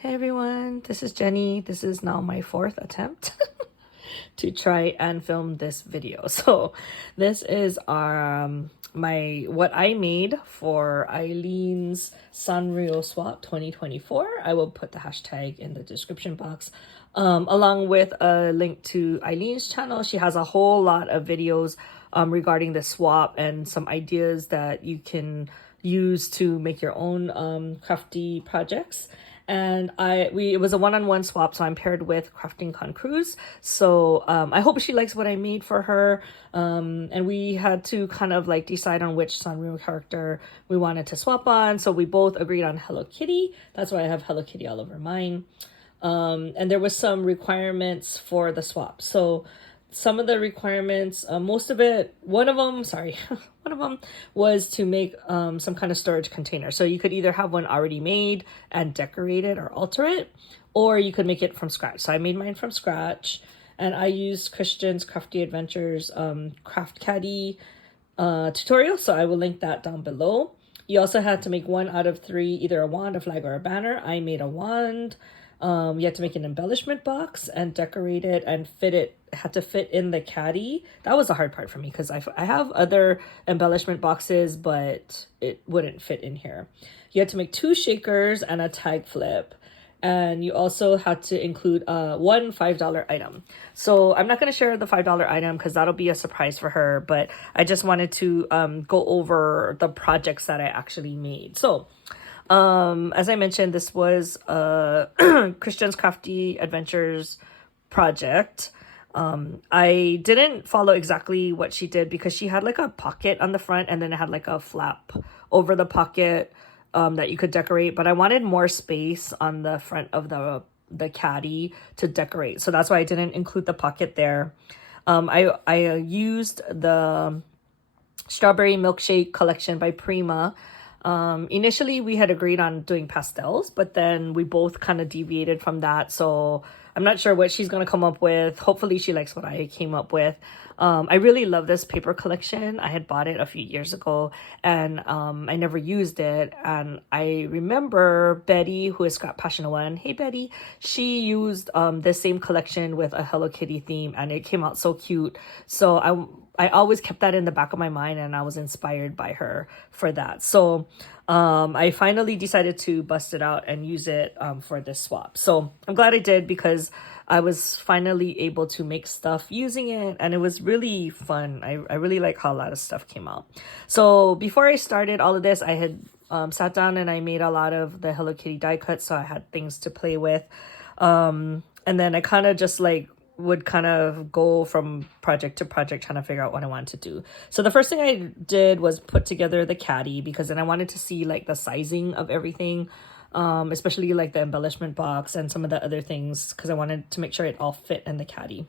Hey everyone, this is Jenny. This is now my fourth attempt to try and film this video. So this is my what I made for Eileen's Sanrio Swap 2024. I will put the hashtag in the description box, along with a link to Eileen's channel. She has a whole lot of videos regarding the swap and some ideas that you can use to make your own crafty projects. And it was a one-on-one swap, so I'm paired with Crafting Con Cruz. So I hope she likes what I made for her. And we had to kind of like decide on which Sanrio character we wanted to swap on. So we both agreed on Hello Kitty. That's why I have Hello Kitty all over mine. And there was some requirements for the swap. So some of the requirements, most of it, one of them was to make some kind of storage container. So you could either have one already made and decorate it or alter it, or you could make it from scratch. So I made mine from scratch, and I used Christian's Crafty Adventures Craft Caddy tutorial. So I will link that down below. You also had to make one out of three, either a wand, a flag, or a banner. I made a wand. You had to make an embellishment box and decorate it and had to fit in the caddy. That was the hard part for me because I have other embellishment boxes, but it wouldn't fit in here. You had to make 2 shakers and a tag flip. And you also had to include one $5 item. So I'm not going to share the $5 item because that'll be a surprise for her. But I just wanted to go over the projects that I actually made. So as I mentioned, this was Christian's Crafty Adventures project. I didn't follow exactly what she did because she had like a pocket on the front and then it had like a flap over the pocket that you could decorate, but I wanted more space on the front of the caddy to decorate. So that's why I didn't include the pocket there. I used the Strawberry Milkshake collection by Prima. Initially we had agreed on doing pastels, but then we both kind of deviated from that. So I'm not sure what she's going to come up with. Hopefully she likes what I came up with. I really love this paper collection. I had bought it a few years ago and I never used it. And I remember Betty, who is Scrap Passion One. Hey Betty, she used this same collection with a Hello Kitty theme and it came out so cute. So I always kept that in the back of my mind and I was inspired by her for that. So I finally decided to bust it out and use it for this swap. So I'm glad I did because I was finally able to make stuff using it and it was really fun. I really like how a lot of stuff came out. So before I started all of this, I had sat down and I made a lot of the Hello Kitty die cuts, so I had things to play with. And then I kind of just like would kind of go from project to project trying to figure out what I wanted to do. So the first thing I did was put together the caddy because then I wanted to see like the sizing of everything, especially like the embellishment box and some of the other things because I wanted to make sure it all fit in the caddy.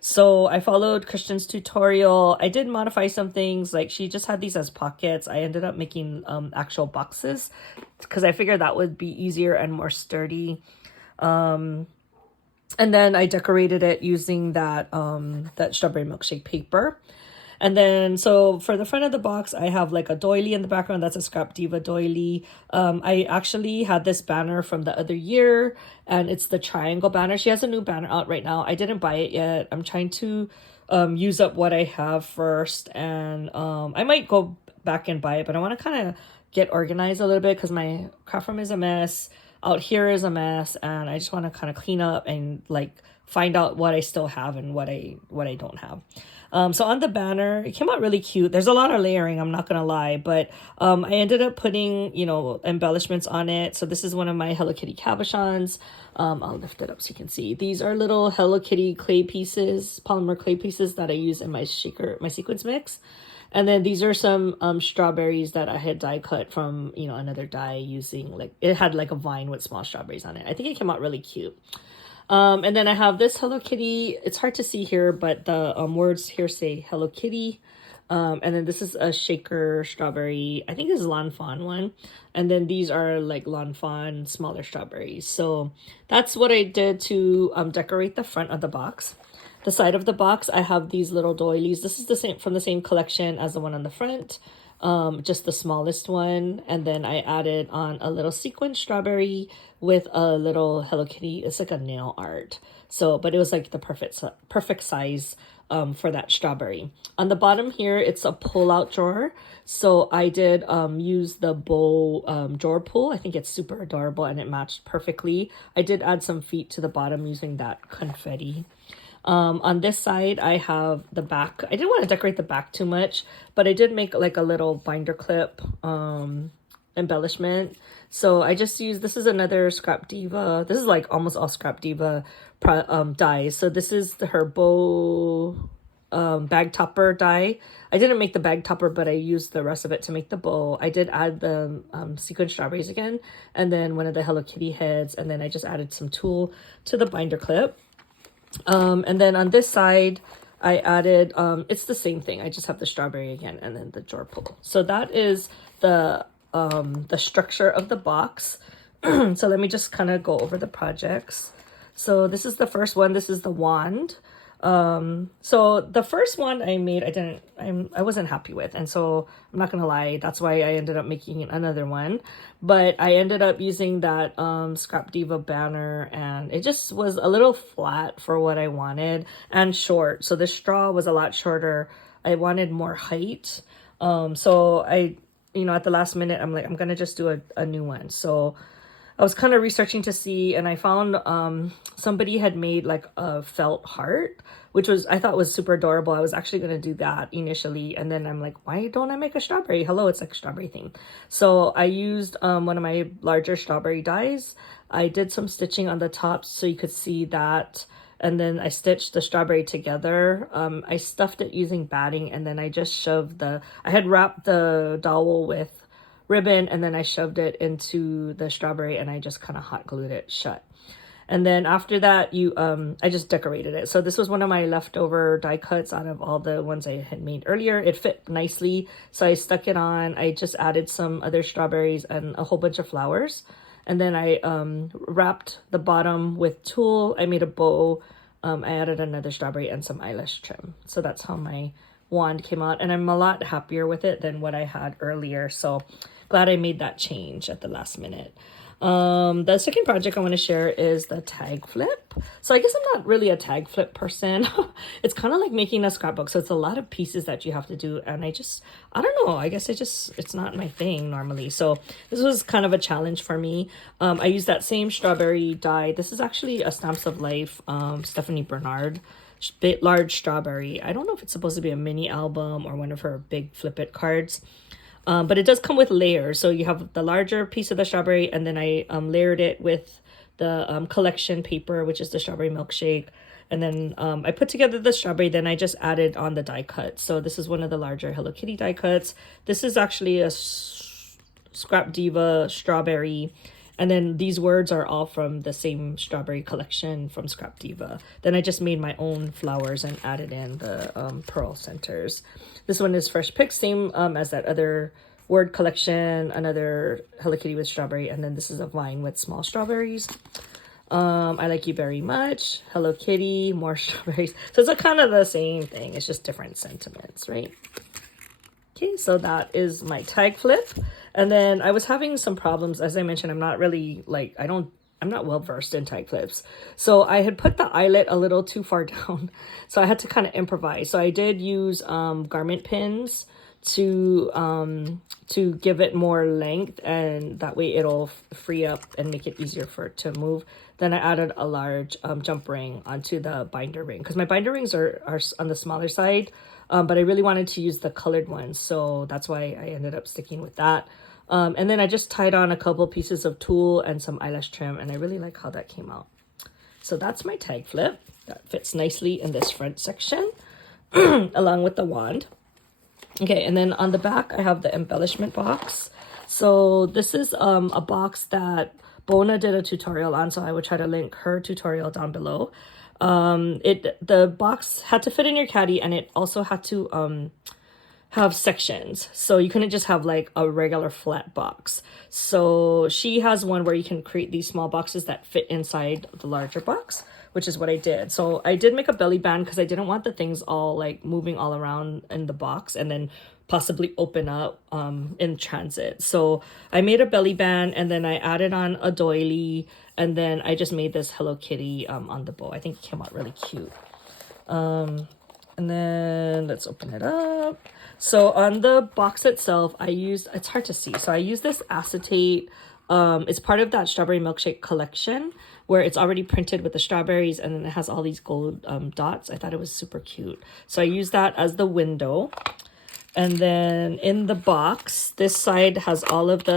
So I followed Christian's tutorial. I did modify some things, like she just had these as pockets. I ended up making actual boxes because I figured that would be easier and more sturdy. And then I decorated it using that Strawberry Milkshake paper. And then, so for the front of the box, I have like a doily in the background. That's a Scrap Diva doily. I actually had this banner from the other year, and it's the triangle banner. She has a new banner out right now. I didn't buy it yet. I'm trying to use up what I have first, and I might go back and buy it, but I want to kind of get organized a little bit because my craft room is a mess. Out here is a mess, and I just want to kind of clean up and like find out what I still have and what I don't have. So on the banner, it came out really cute. There's a lot of layering, I'm not gonna lie, but I ended up putting, embellishments on it. So this is one of my Hello Kitty cabochons. I'll lift it up so you can see. These are little Hello Kitty clay pieces, polymer clay pieces that I use in my sequence mix. And then these are some strawberries that I had die cut from, another die using, like, it had like a vine with small strawberries on it. I think it came out really cute. And then I have this Hello Kitty. It's hard to see here, but the words here say Hello Kitty. And then this is a shaker strawberry. I think this is Lawn Fawn one. And then these are like Lawn Fawn smaller strawberries. So that's what I did to decorate the front of the box. The side of the box, I have these little doilies. This is the same from the same collection as the one on the front. just the smallest one. And then I added on a little sequin strawberry with a little Hello Kitty. It's like a nail art. So, but it was like the perfect size for that strawberry. On the bottom here, it's a pull-out drawer. So I did use the bow drawer pull. I think it's super adorable and it matched perfectly. I did add some feet to the bottom using that confetti. On this side, I have the back. I didn't want to decorate the back too much, but I did make like a little binder clip embellishment. So I just used, this is another Scrap Diva. This is like almost all Scrap Diva dies. So this is her bow bag topper die. I didn't make the bag topper, but I used the rest of it to make the bow. I did add the sequin strawberries again, and then one of the Hello Kitty heads, and then I just added some tulle to the binder clip. And then on this side, I added, it's the same thing. I just have the strawberry again and then the drawer pull. So that is the structure of the box. So let me just kind of go over the projects. So this is the first one. This is the wand. So the first one I made, I wasn't happy with. And so I'm not going to lie. That's why I ended up making another one, but I ended up using that, Scrap Diva banner, and it just was a little flat for what I wanted and short. So the straw was a lot shorter. I wanted more height. So at the last minute, I'm like, I'm going to just do a new one. So I was kind of researching to see, and I found somebody had made like a felt heart, which I thought was super adorable. I was actually going to do that initially, and then I'm like, why don't I make a strawberry? Hello, it's like a strawberry theme. So I used one of my larger strawberry dies. I did some stitching on the top so you could see that, and then I stitched the strawberry together. I stuffed it using batting, and then I just shoved I had wrapped the dowel with ribbon, and then I shoved it into the strawberry and I just kind of hot glued it shut. And then after that, I just decorated it. So this was one of my leftover die cuts out of all the ones I had made earlier. It fit nicely, so I stuck it on. I just added some other strawberries and a whole bunch of flowers. And then I wrapped the bottom with tulle. I made a bow. I added another strawberry and some eyelash trim. So that's how my wand came out, and I'm a lot happier with it than what I had earlier. So glad I made that change at the last minute. The second project I want to share is the tag flip. So I guess I'm not really a tag flip person. It's kind of like making a scrapbook. So it's a lot of pieces that you have to do. And I don't know, I guess it's not my thing normally. So this was kind of a challenge for me. I used that same strawberry die. This is actually a Stamps of Life, Stephanie Bernard, large strawberry. I don't know if it's supposed to be a mini album or one of her big flip it cards. But it does come with layers. So you have the larger piece of the strawberry, and then I layered it with the collection paper, which is the strawberry milkshake. And then I put together the strawberry, then I just added on the die cut. So this is one of the larger Hello Kitty die cuts. This is actually a Scrap Diva strawberry. And then these words are all from the same strawberry collection from Scrap Diva. Then I just made my own flowers and added in the pearl centers. This one is fresh picked, same as that other word collection, another Hello Kitty with strawberry, and then this is a vine with small strawberries. I like you very much. Hello Kitty, more strawberries. So it's kind of the same thing. It's just different sentiments, right? Okay, so that is my tag flip. And then I was having some problems. As I mentioned, I'm not really I'm not well versed in tag flips. So I had put the eyelet a little too far down. So I had to kind of improvise. So I did use garment pins to give it more length, and that way it'll free up and make it easier for it to move. Then I added a large jump ring onto the binder ring, because my binder rings are on the smaller side, but I really wanted to use the colored ones, so that's why I ended up sticking with that. And then I just tied on a couple pieces of tulle and some eyelash trim, and I really like how that came out. So that's my tag flip. That fits nicely in this front section along with the wand. Okay, and then on the back, I have the embellishment box. So this is a box that Bona did a tutorial on, so I would try to link her tutorial down below. The box had to fit in your caddy, and it also had to have sections. So you couldn't just have like a regular flat box. So she has one where you can create these small boxes that fit inside the larger box, which is what I did. So I did make a belly band because I didn't want the things all like moving all around in the box and then possibly open up in transit. So I made a belly band, and then I added on a doily, and then I just made this Hello Kitty on the bow. I think it came out really cute. And then let's open it up. So on the box itself, I used, it's hard to see, so I used this acetate. It's part of that strawberry milkshake collection where it's already printed with the strawberries, and then it has all these gold dots. I thought it was super cute. So I used that as the window. And then in the box, this side has all of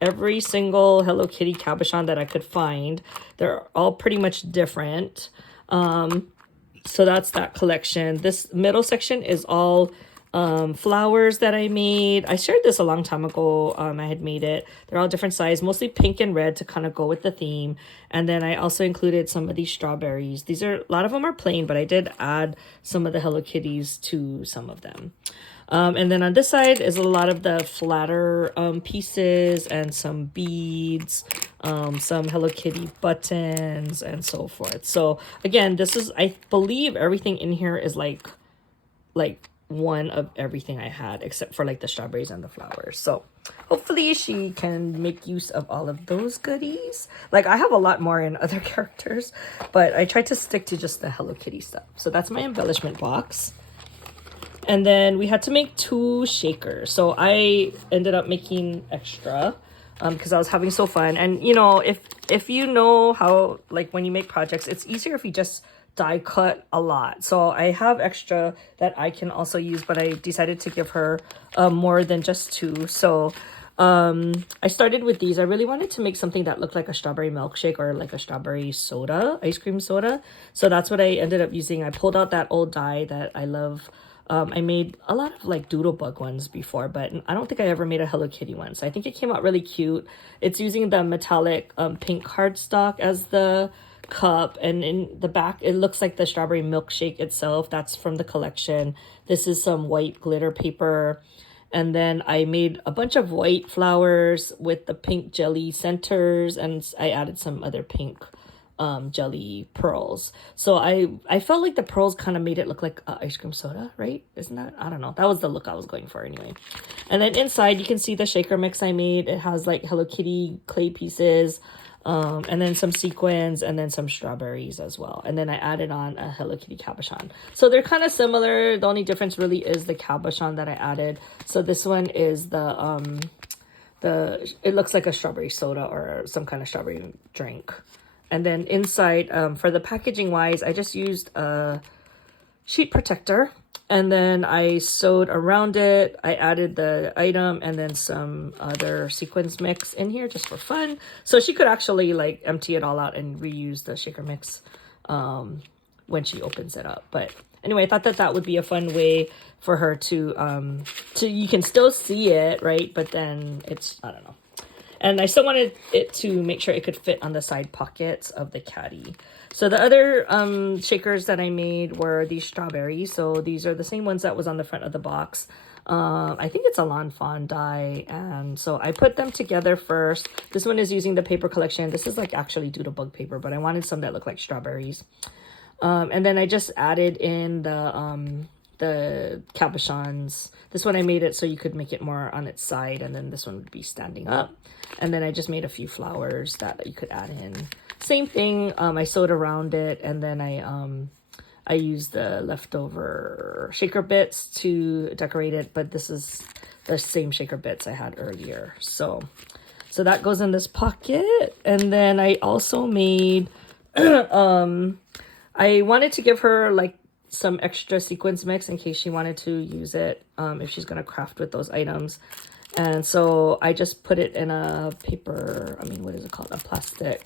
every single Hello Kitty cabochon that I could find. They're all pretty much different. So that's that collection. This middle section is all flowers that I made. I shared this a long time ago. I had made it. They're all different size, mostly pink and red to kind of go with the theme. And then I also included some of these strawberries. A lot of them are plain, but I did add some of the Hello Kitties to some of them. And then on this side is a lot of the flatter pieces and some beads, some Hello Kitty buttons, and so forth. So again, I believe everything in here is like one of everything I had, except for like the strawberries and the flowers. So hopefully she can make use of all of those goodies. Like, I have a lot more in other characters, but I tried to stick to just the Hello Kitty stuff. So that's my embellishment box. And then we had to make 2 shakers. So I ended up making extra because I was having so fun. And you know, if you know how, like, when you make projects, it's easier if you just die cut a lot. So I have extra that I can also use, but I decided to give her more than just 2. So I started with these. I really wanted to make something that looked like a strawberry milkshake or like a strawberry soda, ice cream soda. So that's what I ended up using. I pulled out that old die that I love. I made a lot of like Doodlebug ones before, but I don't think I ever made a Hello Kitty one. So I think it came out really cute. It's using the metallic pink cardstock as the cup, and in the back it looks like the strawberry milkshake itself. That's from the collection. This is some white glitter paper, and then I made a bunch of white flowers with the pink jelly centers, and I added some other pink jelly pearls. So I felt like the pearls kind of made it look like ice cream soda, right? Isn't that? I don't know. That was the look I was going for anyway. And then inside you can see the shaker mix I made. It has like Hello Kitty clay pieces, and then some sequins, and then some strawberries as well. And then I added on a Hello Kitty cabochon. So they're kind of similar. The only difference really is the cabochon that I added. So this one is it looks like a strawberry soda or some kind of strawberry drink. And then inside, for the packaging wise, I just used a sheet protector, and then I sewed around it. I added the item and then some other sequins mix in here just for fun. So she could actually like empty it all out and reuse the shaker mix when she opens it up. But anyway, I thought that would be a fun way for her to you can still see it, right? But then it's, I don't know. And I still wanted it to make sure it could fit on the side pockets of the caddy. So the other shakers that I made were these strawberries. So these are the same ones that was on the front of the box. I think it's a Lawn Fawn die. And so I put them together first. This one is using the paper collection. This is like actually Doodlebug paper, but I wanted some that look like strawberries. And then I just added in the cabochons. This one I made it so you could make it more on its side, and then this one would be standing up. And then I just made a few flowers that you could add in. Same thing, I sewed around it, and then I used the leftover shaker bits to decorate it, but this is the same shaker bits I had earlier. So that goes in this pocket. And then I also made I wanted to give her like some extra sequins mix in case she wanted to use it if she's going to craft with those items. And so I just put it in a paper, what is it called? A plastic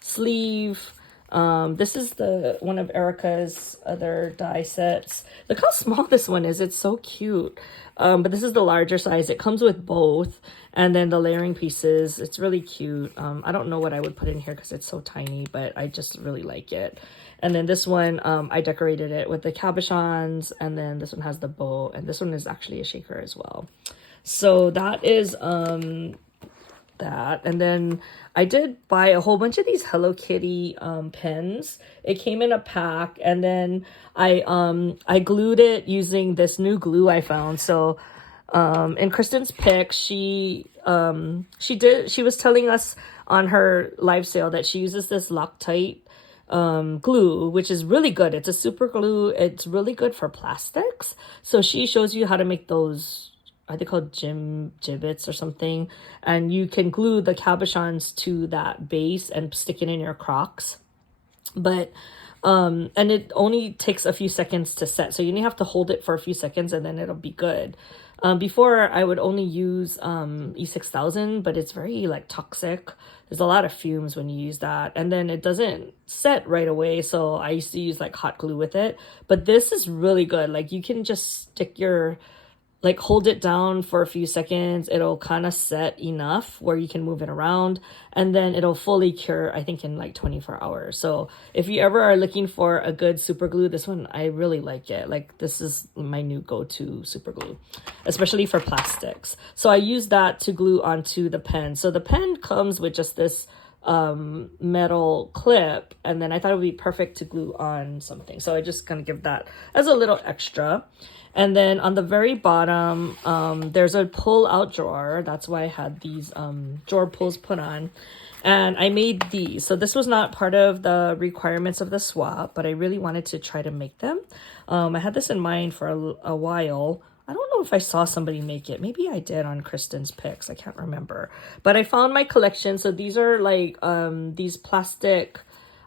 sleeve. This is one of Erica's other die sets. Look how small this one is. It's so cute. But this is the larger size. It comes with both. And then the layering pieces. It's really cute. I don't know what I would put in here because it's so tiny, but I just really like it. And then this one, I decorated it with the cabochons, and then this one has the bow, and this one is actually a shaker as well. So that is that. And then I did buy a whole bunch of these Hello Kitty pens. It came in a pack, and then I glued it using this new glue I found. So In Kristen's pick, she was telling us on her live sale that she uses this Loctite glue, which is really good. It's a super glue. It's really good for plastics. So she shows you how to make those, are they called gym gibbets or something? And you can glue the cabochons to that base and stick it in your Crocs. But and it only takes a few seconds to set, so you only have to hold it for a few seconds and then it'll be good. Before I would only use E6000, but it's very like toxic. There's a lot of fumes when you use that, and then it doesn't set right away, so I used to use like hot glue with it. But this is really good. Like you can just stick your, like hold it down for a few seconds, it'll kind of set enough where you can move it around, and then it'll fully cure, I think, in like 24 hours. So if you ever are looking for a good super glue, this one, I really like it. Like this is my new go-to super glue, especially for plastics. So I use that to glue onto the pen. So the pen comes with just this metal clip, and then I thought it would be perfect to glue on something, so I just kind of give that as a little extra. And then on the very bottom, there's a pull-out drawer. That's why I had these drawer pulls put on. And I made these. So this was not part of the requirements of the swap, but I really wanted to try to make them. I had this in mind for a while. I don't know if I saw somebody make it. Maybe I did on Kristen's picks. I can't remember. But I found my collection. So these are like these plastic,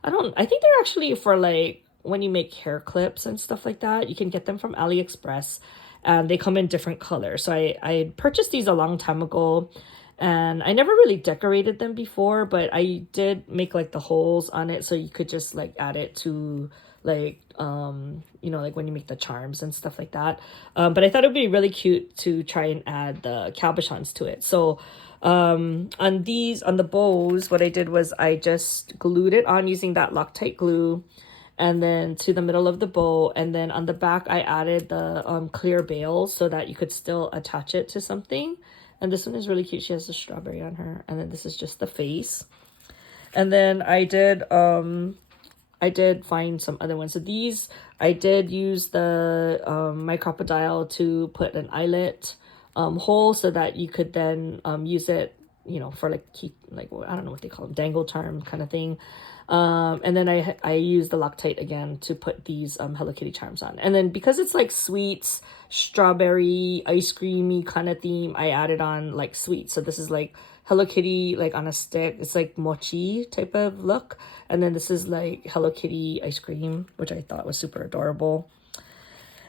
I think they're actually for like when you make hair clips and stuff like that. You can get them from AliExpress, and they come in different colors. So I purchased these a long time ago, and I never really decorated them before, but I did make like the holes on it so you could just like add it to like you know, like when you make the charms and stuff like that. But I thought it'd be really cute to try and add the cabochons to it. So on the bows, what I did was I just glued it on using that Loctite glue, and then to the middle of the bow, and then on the back I added the clear bails so that you could still attach it to something. And this one is really cute. She has a strawberry on her, and then this is just the face. And then I did find some other ones. So these, I did use the my Crocodile to put an eyelet hole so that you could then use it, you know, for like keep, like, I don't know what they call them, dangle charm kind of thing. And then I used the Loctite again to put these Hello Kitty charms on. And then because it's like sweets, strawberry, ice creamy kind of theme, I added on like sweets. So this is like Hello Kitty like on a stick. It's like mochi type of look. And then this is like Hello Kitty ice cream, which I thought was super adorable.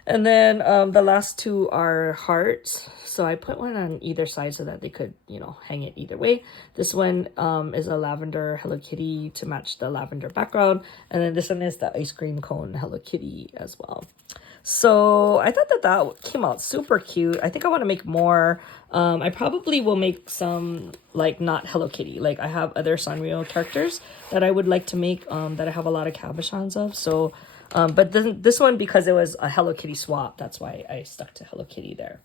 And then the last two are hearts. So I put one on either side so that they could, you know, hang it either way. This one is a lavender Hello Kitty to match the lavender background. And then this one is the ice cream cone Hello Kitty as well. So I thought that came out super cute. I think I want to make more. I probably will make some like not Hello Kitty. Like I have other Sanrio characters that I would like to make that I have a lot of cabochons of. So but then this one, because it was a Hello Kitty swap, that's why I stuck to Hello Kitty there.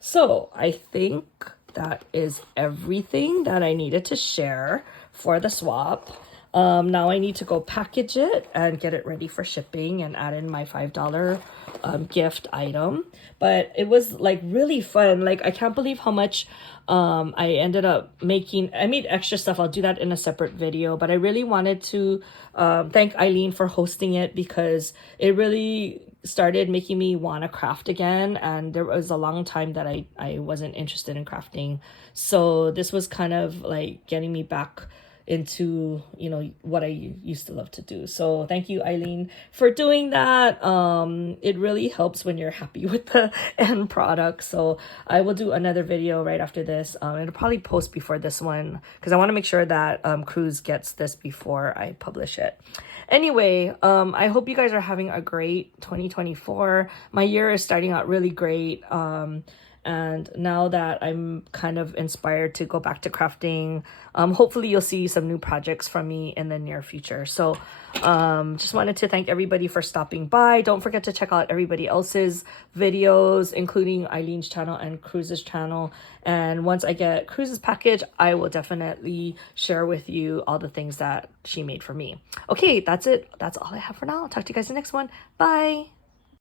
So I think that is everything that I needed to share for the swap. Now I need to go package it and get it ready for shipping and add in my $5 gift item. But it was like really fun. Like I can't believe how much I ended up making. I made extra stuff. I'll do that in a separate video. But I really wanted to thank Eileen for hosting it, because it really started making me want to craft again. And there was a long time that I wasn't interested in crafting. So this was kind of like getting me back into, you know, what I used to love to do. So thank you, Eileen, for doing that. It really helps when you're happy with the end product. So I will do another video right after this. It'll probably post before this one, because I want to make sure that Cruz gets this before I publish it. Anyway, I hope you guys are having a great 2024. My year is starting out really great. And now that I'm kind of inspired to go back to crafting, hopefully you'll see some new projects from me in the near future. So just wanted to thank everybody for stopping by. Don't forget to check out everybody else's videos, including Eileen's channel and Cruz's channel. And once I get Cruz's package, I will definitely share with you all the things that she made for me. Okay, that's it. That's all I have for now. I'll talk to you guys in the next one. Bye.